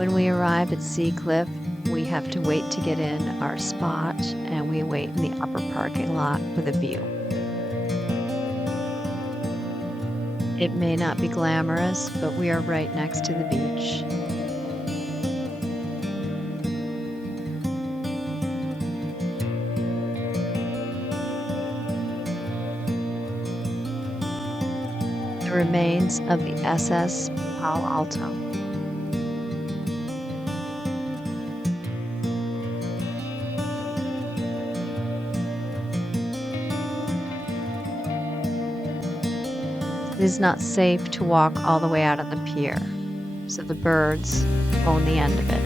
When we arrive at Sea Cliff, we have to wait to get in our spot, and we wait in the upper parking lot for the view. It may not be glamorous, but we are right next to the beach. The remains of the SS Palo Alto. It is not safe to walk all the way out on the pier, so the birds own the end of it.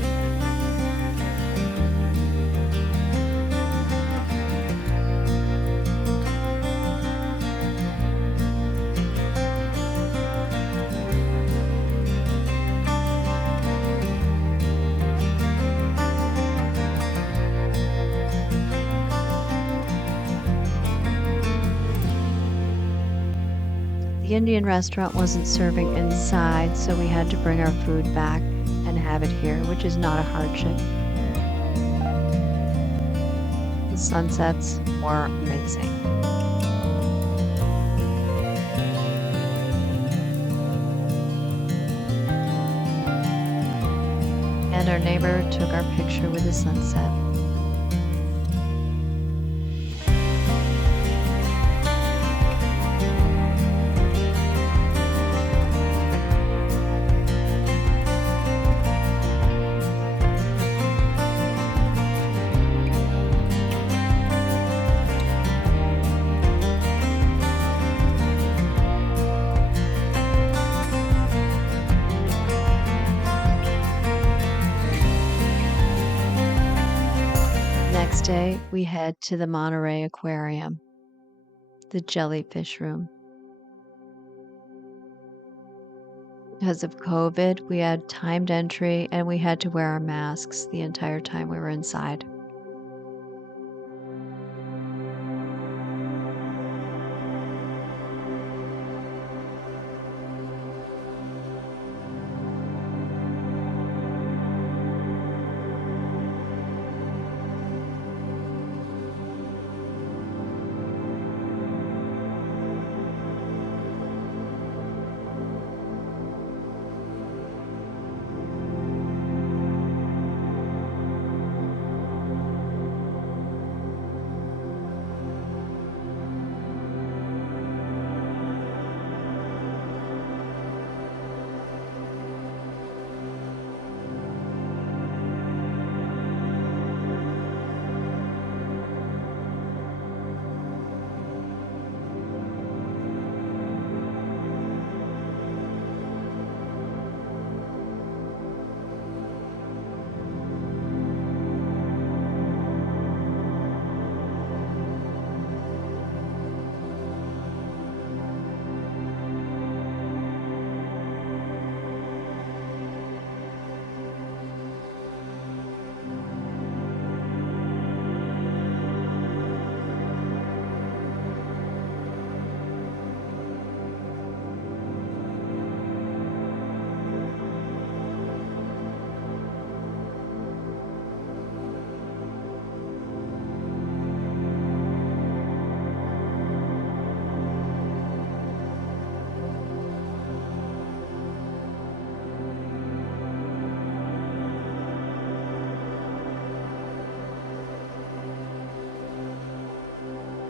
The Indian restaurant wasn't serving inside, so we had to bring our food back and have it here, which is not a hardship. The sunsets were amazing. And our neighbor took our picture with the sunset. Next day, we head to the Monterey Aquarium, the jellyfish room. Because of COVID, we had timed entry and we had to wear our masks the entire time we were inside.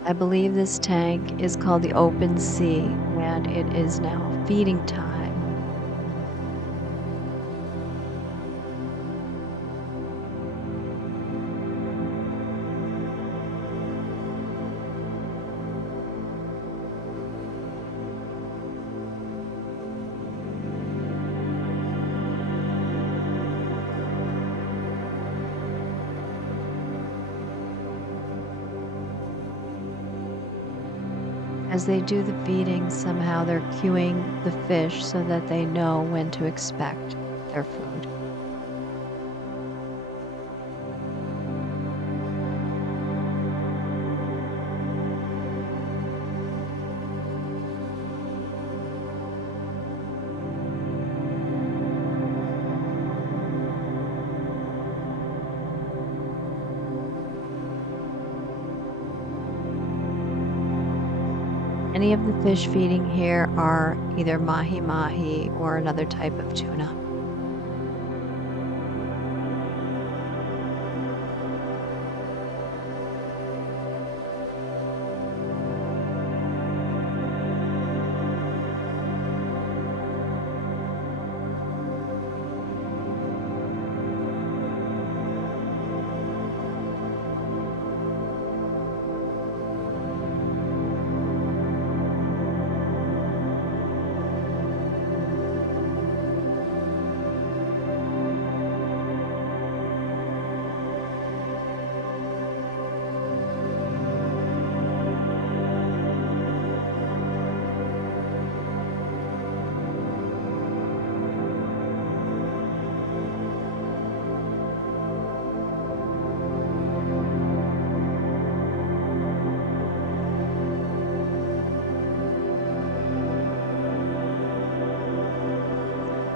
I believe this tank is called the Open Sea, and it is now feeding time. As they do the feeding, somehow they're cueing the fish so that they know when to expect their food. Many of the fish feeding here are either mahi-mahi or another type of tuna.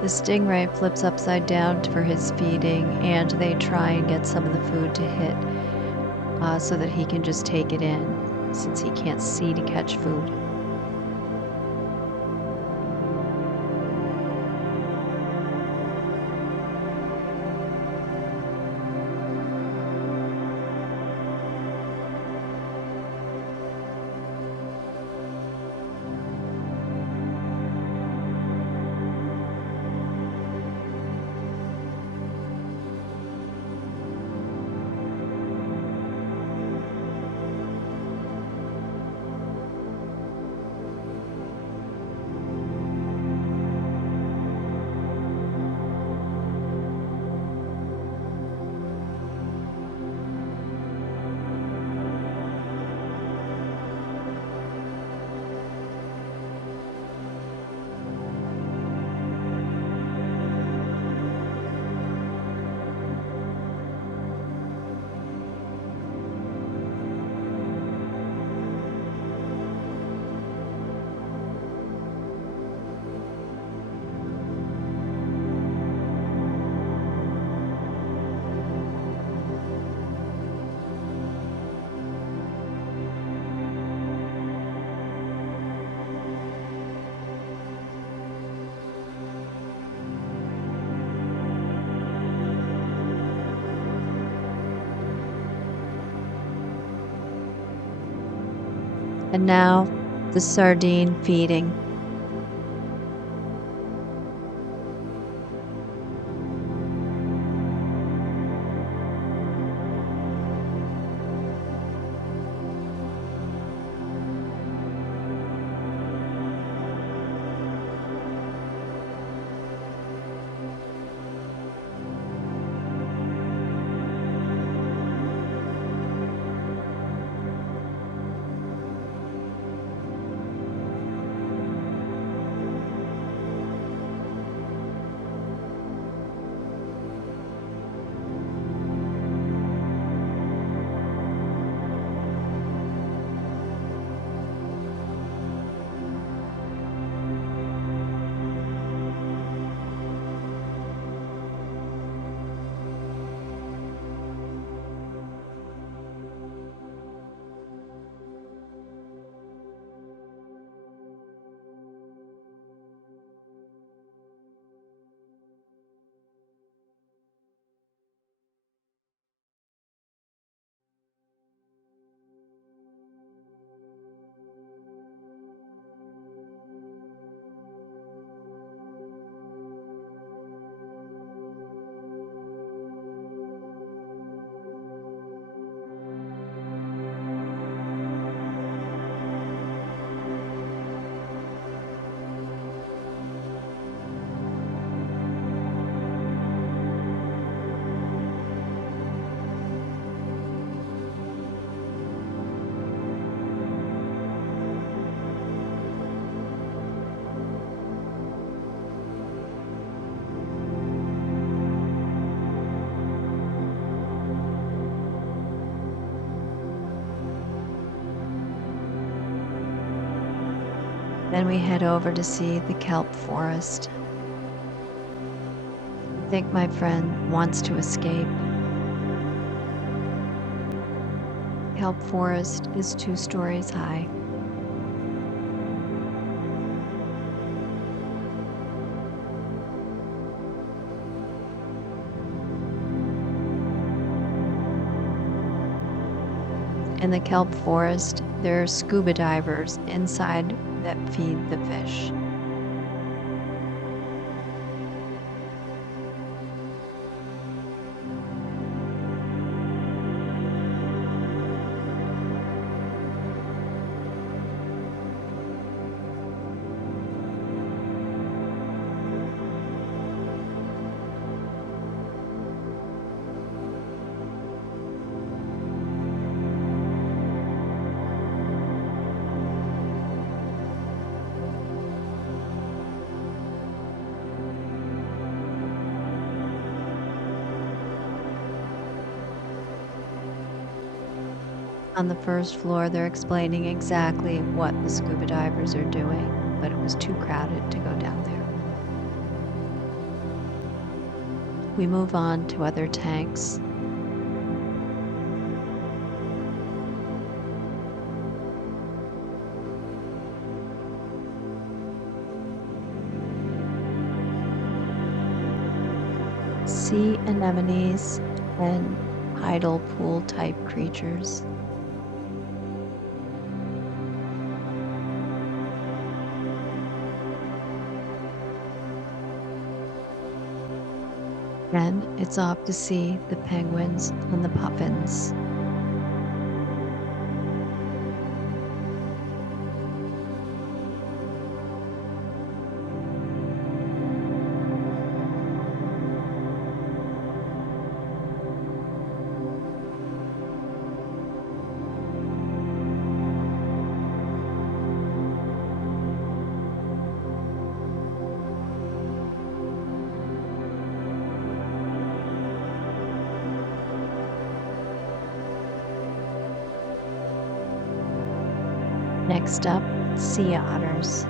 The stingray flips upside down for his feeding, and they try and get some of the food to hit so that he can just take it in, since he can't see to catch food. And now the sardine feeding. Then we head over to see the kelp forest. I think my friend wants to escape. Kelp forest is 2 stories high. In the kelp forest, there are scuba divers inside that feed the fish. On the first floor, they're explaining exactly what the scuba divers are doing, but it was too crowded to go down there. We move on to other tanks. Sea anemones and tidal pool type creatures. Then it's off to see the penguins and the puffins. Next up, sea otters.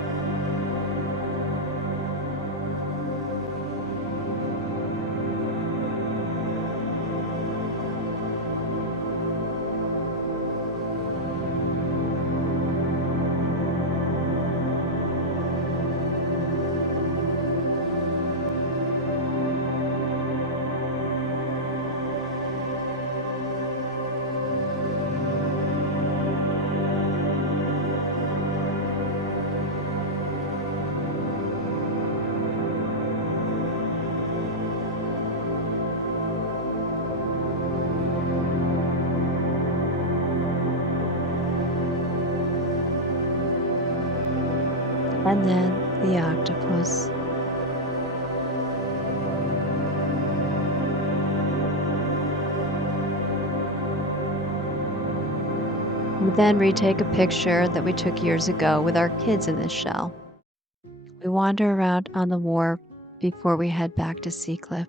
And then the octopus. We then retake a picture that we took years ago with our kids in this shell. We wander around on the wharf before we head back to Seacliff.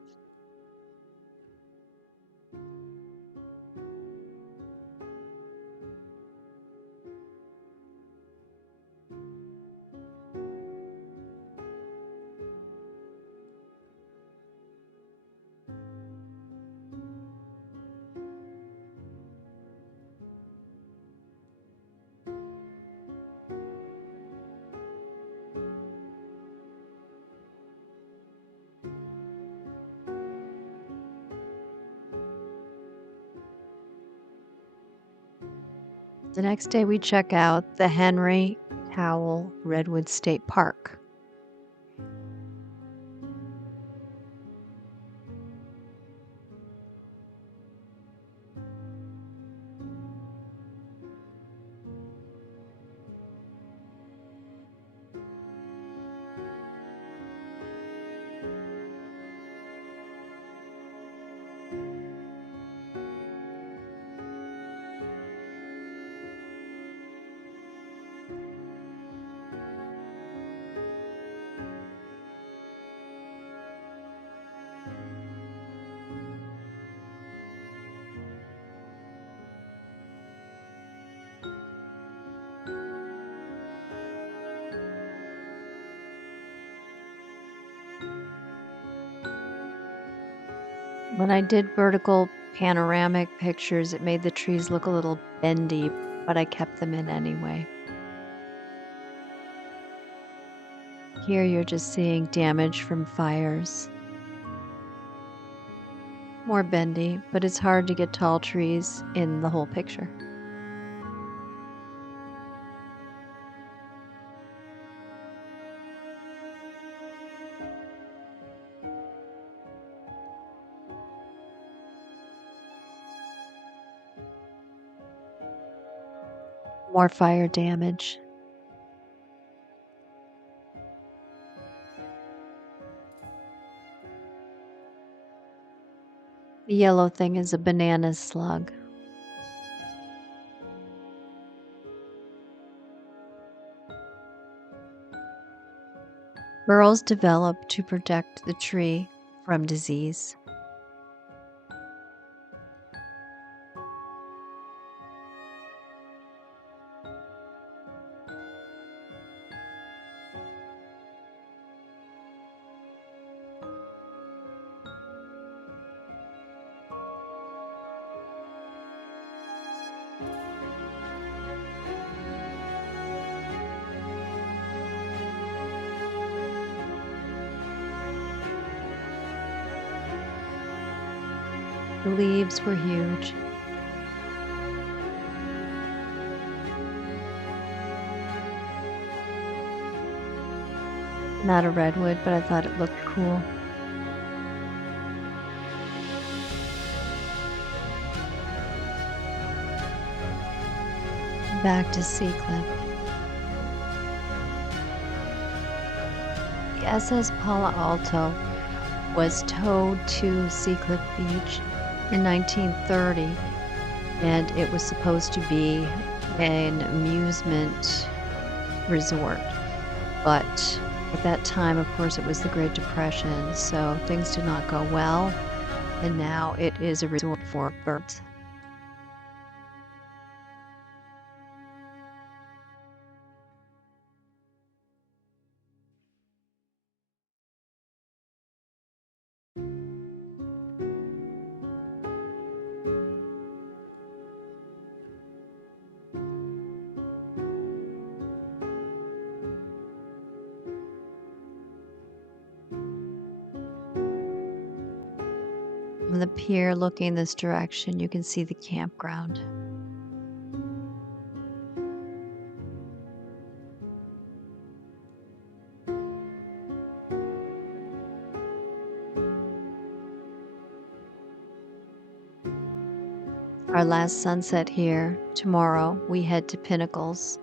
The next day, we check out the Henry Cowell Redwoods State Park. When I did vertical panoramic pictures, it made the trees look a little bendy, but I kept them in anyway. Here you're just seeing damage from fires. More bendy, but it's hard to get tall trees in the whole picture. More fire damage. The yellow thing is a banana slug. Burrows develop to protect the tree from disease. The leaves were huge. Not a redwood, but I thought it looked cool. Back to Sea Cliff. The SS Palo Alto was towed to Sea Cliff Beach in 1930, and it was supposed to be an amusement resort. But at that time, of course, it was the Great Depression, so things did not go well, and now it is a resort for birds. From the pier looking this direction, you can see the campground. Our last sunset here. Tomorrow we head to Pinnacles.